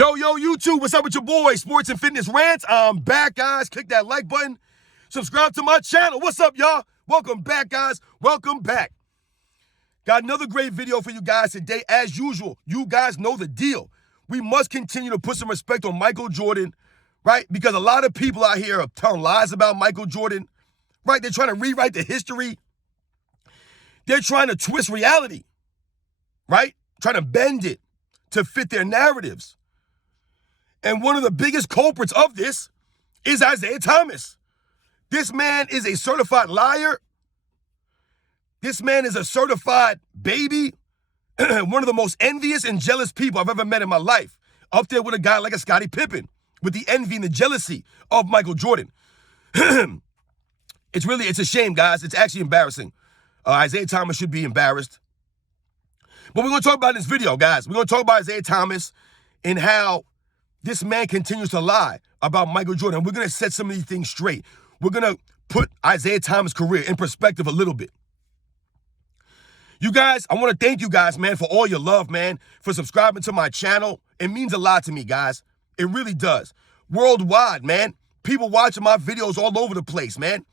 Yo, YouTube, what's up with your boy? Sports and Fitness Rants. I'm back, guys. Click that like button. Subscribe to my channel. What's up, y'all? Welcome back, guys. Welcome back. Got another great video for you guys today. As usual, you guys know the deal. We must continue to put some respect on Michael Jordan, right? Because a lot of people out here are telling lies about Michael Jordan, right? They're trying to rewrite the history. They're trying to twist reality, right? Trying to bend it to fit their narratives. And one of the biggest culprits of this is Isiah Thomas. This man is a certified liar. This man is a certified baby. One of the most envious and jealous people I've ever met in my life. Up there with a guy like a Scottie Pippen, with the envy and the jealousy of Michael Jordan. It's a shame, guys. It's actually embarrassing. Isiah Thomas should be embarrassed. But we're going to talk about this video, guys. We're going to talk about Isiah Thomas and how this man continues to lie about Michael Jordan. We're going to set some of these things straight. We're going to put Isiah Thomas' career in perspective a little bit. You guys, I want to thank you guys, man, for all your love, man, for subscribing to my channel. It means a lot to me, guys. It really does. Worldwide, man. People watching my videos all over the place, man.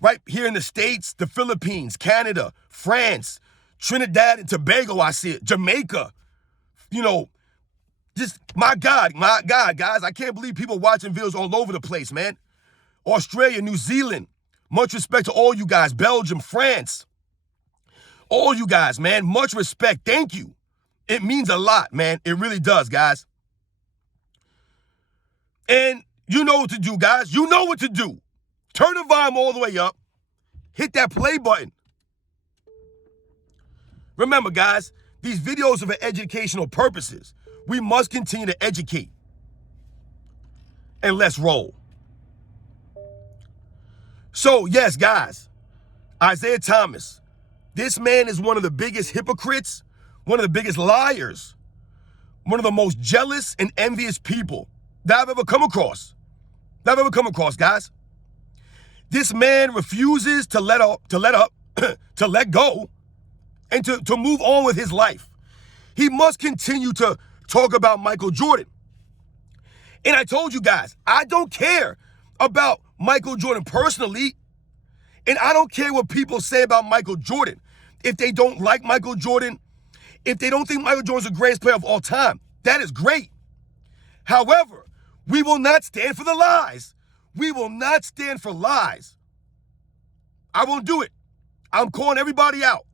Right here in the States, the Philippines, Canada, France, Trinidad and Tobago, I see it. Jamaica, just, my God, guys, I can't believe people watching videos all over the place, man. Australia, New Zealand, much respect to all you guys. Belgium, France, all you guys, man, much respect. Thank you. It means a lot, man. It really does, guys. And you know what to do, guys. You know what to do. Turn the volume all the way up. Hit that play button. Remember, guys, these videos are for educational purposes. We must continue to educate. And let's roll. So, yes, guys, Isiah Thomas, this man is one of the biggest hypocrites, one of the biggest liars, one of the most jealous and envious people that I've ever come across. Guys. This man refuses to let go, and to move on with his life. He must continue to talk about Michael Jordan. And I told you guys, I don't care about Michael Jordan personally, and I don't care what people say about Michael Jordan. If they don't like Michael Jordan, if they don't think Michael Jordan's the greatest player of all time, that is great. However, we will not stand for the lies. We will not stand for lies. I won't do it. I'm calling everybody out.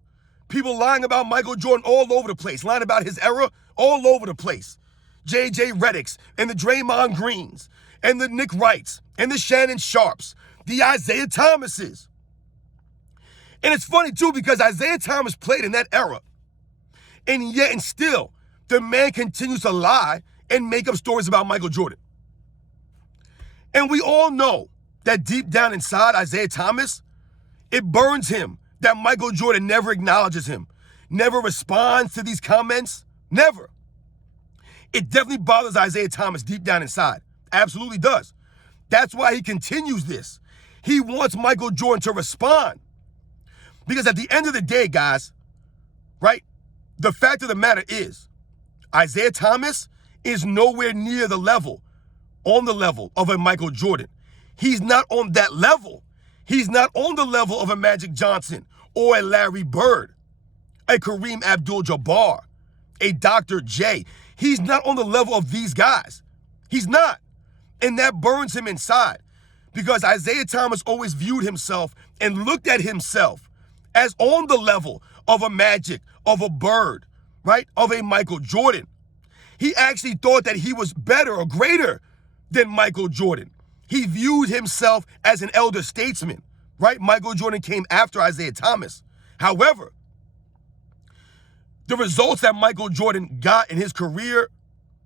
People lying about Michael Jordan all over the place, lying about his era all over the place. J.J. Reddicks and the Draymond Greens and the Nick Wrights and the Shannon Sharps, the Isiah Thomases. And it's funny, too, because Isiah Thomas played in that era. And yet and still, the man continues to lie and make up stories about Michael Jordan. And we all know that deep down inside Isiah Thomas, it burns him that Michael Jordan never acknowledges him, never responds to these comments, never. It definitely bothers Isiah Thomas deep down inside. Absolutely does. That's why he continues this. He wants Michael Jordan to respond. Because at the end of the day, guys, right, the fact of the matter is, Isiah Thomas is nowhere near on the level of a Michael Jordan. He's not on that level. He's not on the level of a Magic Johnson or a Larry Bird, a Kareem Abdul-Jabbar, a Dr. J. He's not on the level of these guys. He's not. And that burns him inside because Isiah Thomas always viewed himself and looked at himself as on the level of a Magic, of a Bird, right, of a Michael Jordan. He actually thought that he was better or greater than Michael Jordan. He viewed himself as an elder statesman, right? Michael Jordan came after Isiah Thomas. However, the results that Michael Jordan got in his career,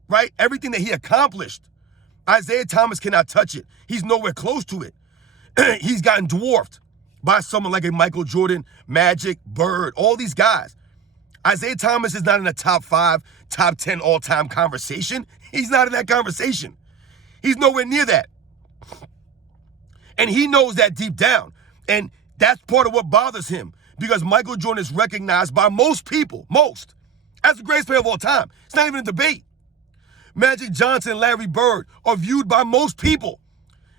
right? Everything that he accomplished, Isiah Thomas cannot touch it. He's nowhere close to it. He's gotten dwarfed by someone like a Michael Jordan, Magic, Bird, all these guys. Isiah Thomas is not in the top 5, top 10 all-time conversation. He's not in that conversation. He's nowhere near that. And he knows that deep down. And that's part of what bothers him. Because Michael Jordan is recognized by most people, as the greatest player of all time. It's not even a debate. Magic Johnson and Larry Bird are viewed by most people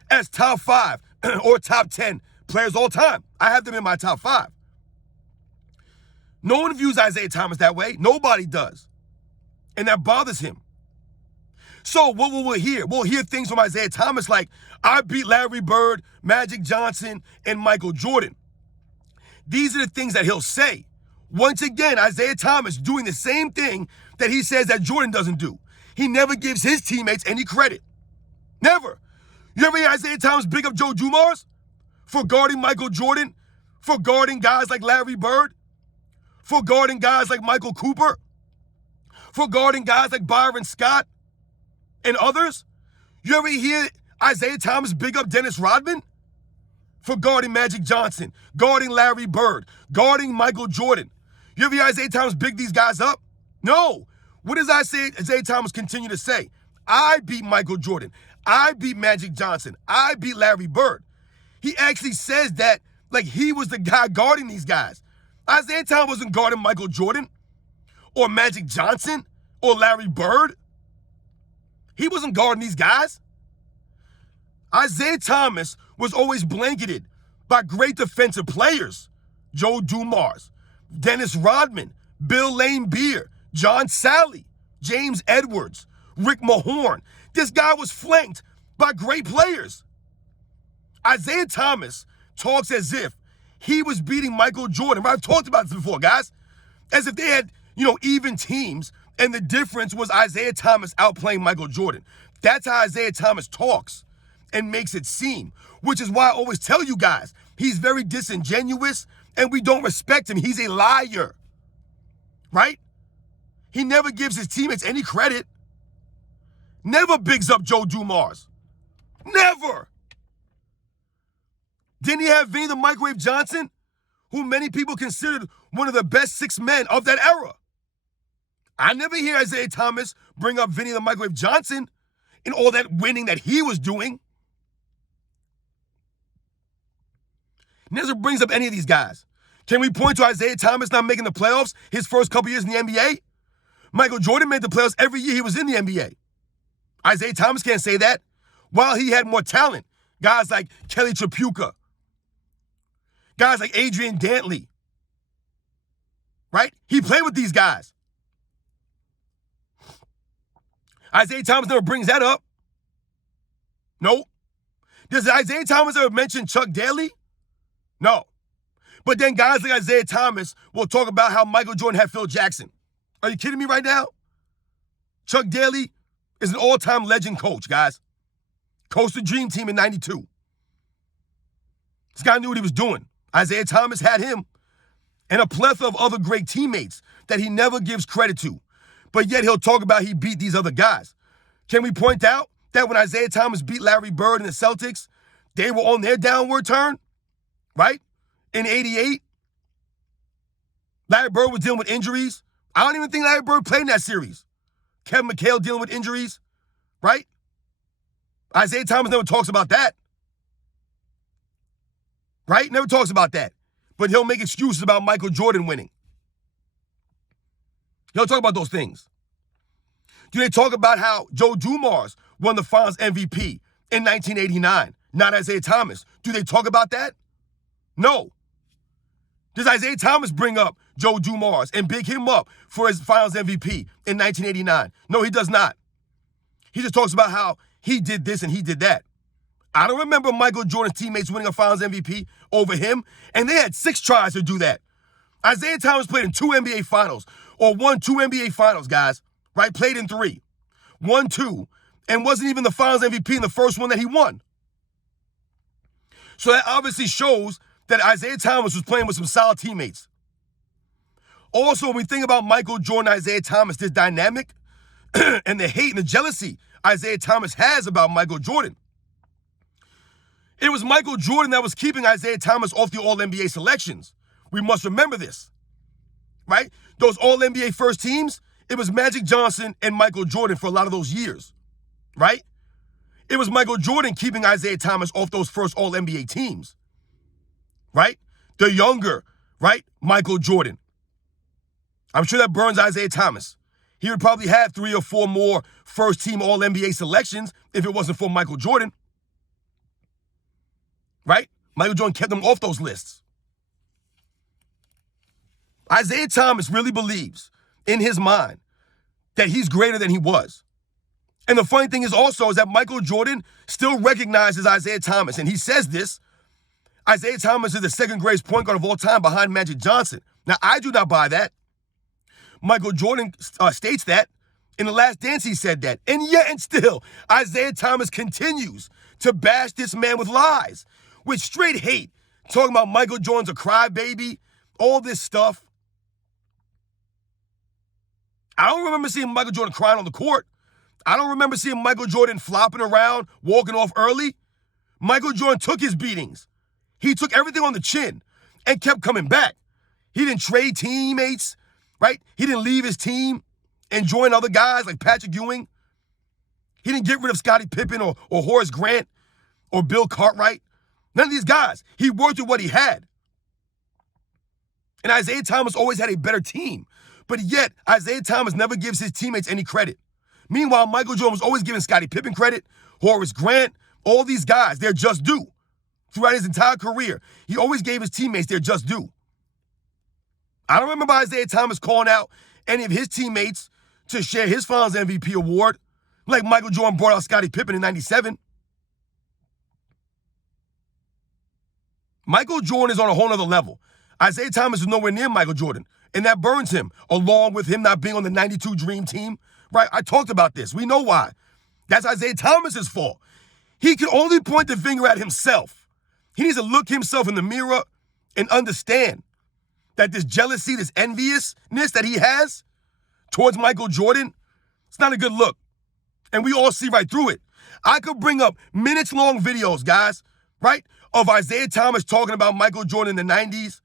as top 5 or top 10 players all time. I have them in my top 5. No one views Isiah Thomas that way. Nobody does. And that bothers him. So what will we hear? We'll hear things from Isiah Thomas like, I beat Larry Bird, Magic Johnson, and Michael Jordan. These are the things that he'll say. Once again, Isiah Thomas doing the same thing that he says that Jordan doesn't do. He never gives his teammates any credit. Never. You ever hear Isiah Thomas big up Joe Dumars for guarding Michael Jordan, for guarding guys like Larry Bird, for guarding guys like Michael Cooper, for guarding guys like Byron Scott and others? You ever hear Isiah Thomas big up Dennis Rodman for guarding Magic Johnson, guarding Larry Bird, guarding Michael Jordan? You ever hear Isiah Thomas big these guys up? No. What does Isiah Thomas continue to say? I beat Michael Jordan. I beat Magic Johnson. I beat Larry Bird. He actually says that like he was the guy guarding these guys. Isiah Thomas wasn't guarding Michael Jordan or Magic Johnson or Larry Bird. He wasn't guarding these guys. Isiah Thomas was always blanketed by great defensive players. Joe Dumars, Dennis Rodman, Bill Laimbeer, John Sally, James Edwards, Rick Mahorn. This guy was flanked by great players. Isiah Thomas talks as if he was beating Michael Jordan. I've talked about this before, guys. As if they had, even teams, and the difference was Isiah Thomas outplaying Michael Jordan. That's how Isiah Thomas talks and makes it seem, which is why I always tell you guys, he's very disingenuous and we don't respect him. He's a liar, right? He never gives his teammates any credit. Never bigs up Joe Dumars. Never. Didn't he have Vinny the Microwave Johnson, who many people considered one of the best 6 men of that era? I never hear Isiah Thomas bring up Vinny the Microwave Johnson in all that winning that he was doing. Never brings up any of these guys. Can we point to Isiah Thomas not making the playoffs his first couple years in the NBA? Michael Jordan made the playoffs every year he was in the NBA. Isiah Thomas can't say that. While he had more talent, guys like Kelly Tripucka, guys like Adrian Dantley, right? He played with these guys. Isiah Thomas never brings that up. No. Does Isiah Thomas ever mention Chuck Daly? No. But then guys like Isiah Thomas will talk about how Michael Jordan had Phil Jackson. Are you kidding me right now? Chuck Daly is an all-time legend coach, guys. Coached the Dream Team in '92. This guy knew what he was doing. Isiah Thomas had him and a plethora of other great teammates that he never gives credit to. But yet he'll talk about he beat these other guys. Can we point out that when Isiah Thomas beat Larry Bird and the Celtics, they were on their downward turn, right? In '88, Larry Bird was dealing with injuries. I don't even think Larry Bird played in that series. Kevin McHale dealing with injuries, right? Isiah Thomas never talks about that, right? Never talks about that. But he'll make excuses about Michael Jordan winning. He'll talk about those things. Do they talk about how Joe Dumars won the Finals MVP in 1989, not Isiah Thomas? Do they talk about that? No. Does Isiah Thomas bring up Joe Dumars and big him up for his Finals MVP in 1989? No, he does not. He just talks about how he did this and he did that. I don't remember Michael Jordan's teammates winning a Finals MVP over him, and they had 6 tries to do that. Isiah Thomas played in 2 NBA Finals, or won 2 NBA Finals, guys, right? Played in 3, won 2, and wasn't even the Finals MVP in the first one that he won. So that obviously shows that Isiah Thomas was playing with some solid teammates. Also, when we think about Michael Jordan and Isiah Thomas, this dynamic and the hate and the jealousy Isiah Thomas has about Michael Jordan. It was Michael Jordan that was keeping Isiah Thomas off the All-NBA selections. We must remember this, right? Those All-NBA first teams, it was Magic Johnson and Michael Jordan for a lot of those years, right? It was Michael Jordan keeping Isiah Thomas off those first All-NBA teams, right? The younger, right, Michael Jordan. I'm sure that burns Isiah Thomas. He would probably have 3 or 4 more first-team All-NBA selections if it wasn't for Michael Jordan. Right? Michael Jordan kept them off those lists. Isiah Thomas really believes in his mind that he's greater than he was. And the funny thing is that Michael Jordan still recognizes Isiah Thomas. And he says this: Isiah Thomas is the second greatest point guard of all time behind Magic Johnson. Now, I do not buy that. Michael Jordan states that. In The Last Dance, he said that. And yet and still, Isiah Thomas continues to bash this man with lies, with straight hate, talking about Michael Jordan's a crybaby, all this stuff. I don't remember seeing Michael Jordan crying on the court. I don't remember seeing Michael Jordan flopping around, walking off early. Michael Jordan took his beatings. He took everything on the chin and kept coming back. He didn't trade teammates, right? He didn't leave his team and join other guys like Patrick Ewing. He didn't get rid of Scottie Pippen or Horace Grant or Bill Cartwright. None of these guys. He worked with what he had. And Isiah Thomas always had a better team. But yet, Isiah Thomas never gives his teammates any credit. Meanwhile, Michael Jordan was always giving Scottie Pippen credit, Horace Grant, all these guys, their just due. Throughout his entire career, he always gave his teammates their just due. I don't remember Isiah Thomas calling out any of his teammates to share his Finals MVP award, like Michael Jordan brought out Scottie Pippen in '97. Michael Jordan is on a whole nother level. Isiah Thomas is nowhere near Michael Jordan, and that burns him, along with him not being on the '92 Dream Team. Right? I talked about this. We know why. That's Isiah Thomas's fault. He can only point the finger at himself. He needs to look himself in the mirror and understand that this jealousy, this enviousness that he has towards Michael Jordan, it's not a good look. And we all see right through it. I could bring up minutes-long videos, guys, right, of Isiah Thomas talking about Michael Jordan in the 90s,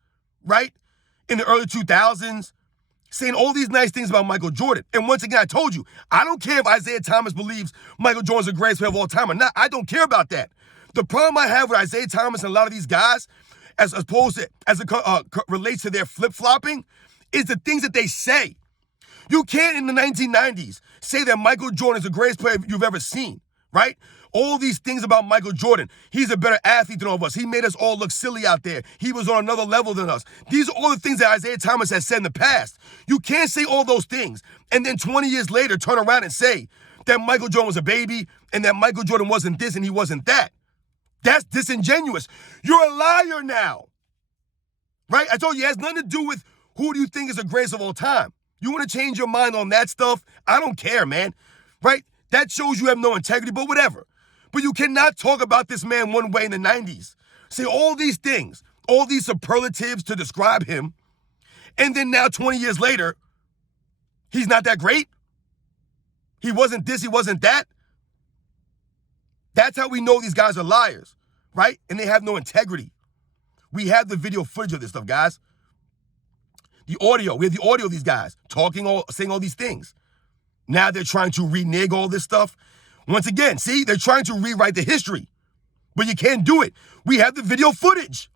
right, in the early 2000s, saying all these nice things about Michael Jordan. And once again, I told you, I don't care if Isiah Thomas believes Michael Jordan's the greatest player of all time or not. I don't care about that. The problem I have with Isiah Thomas and a lot of these guys, as opposed to, as it relates to their flip-flopping, is the things that they say. You can't, in the 1990s, say that Michael Jordan is the greatest player you've ever seen, right? All these things about Michael Jordan. He's a better athlete than all of us. He made us all look silly out there. He was on another level than us. These are all the things that Isiah Thomas has said in the past. You can't say all those things and then 20 years later turn around and say that Michael Jordan was a baby and that Michael Jordan wasn't this and he wasn't that. That's disingenuous. You're a liar now, right? I told you, it has nothing to do with who do you think is the greatest of all time. You want to change your mind on that stuff? I don't care, man, right? That shows you have no integrity, but whatever. But you cannot talk about this man one way in the 90s. Say all these things, all these superlatives to describe him, and then now 20 years later, he's not that great? He wasn't this, he wasn't that? That's how we know these guys are liars, right? And they have no integrity. We have the video footage of this stuff, guys. The audio, we have the audio of these guys saying all these things. Now they're trying to renege all this stuff. Once again, see, they're trying to rewrite the history, but you can't do it. We have the video footage.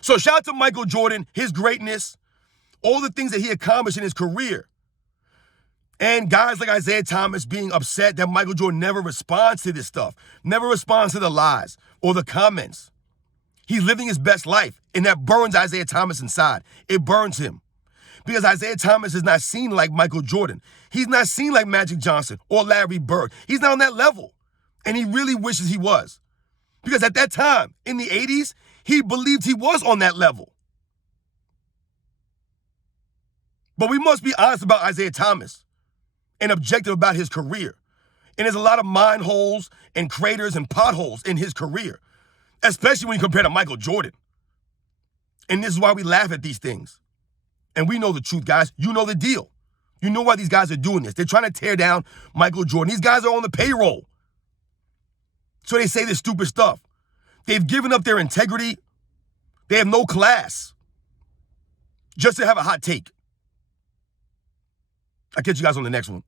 So shout out to Michael Jordan, his greatness, all the things that he accomplished in his career. And guys like Isiah Thomas being upset that Michael Jordan never responds to this stuff, never responds to the lies or the comments. He's living his best life, and that burns Isiah Thomas inside. It burns him. Because Isiah Thomas is not seen like Michael Jordan. He's not seen like Magic Johnson or Larry Bird. He's not on that level. And he really wishes he was. Because at that time, in the 80s, he believed he was on that level. But we must be honest about Isiah Thomas and objective about his career. And there's a lot of mine holes and craters and potholes in his career, especially when you compare to Michael Jordan. And this is why we laugh at these things. And we know the truth, guys. You know the deal. You know why these guys are doing this. They're trying to tear down Michael Jordan. These guys are on the payroll. So they say this stupid stuff. They've given up their integrity. They have no class. Just to have a hot take. I'll catch you guys on the next one.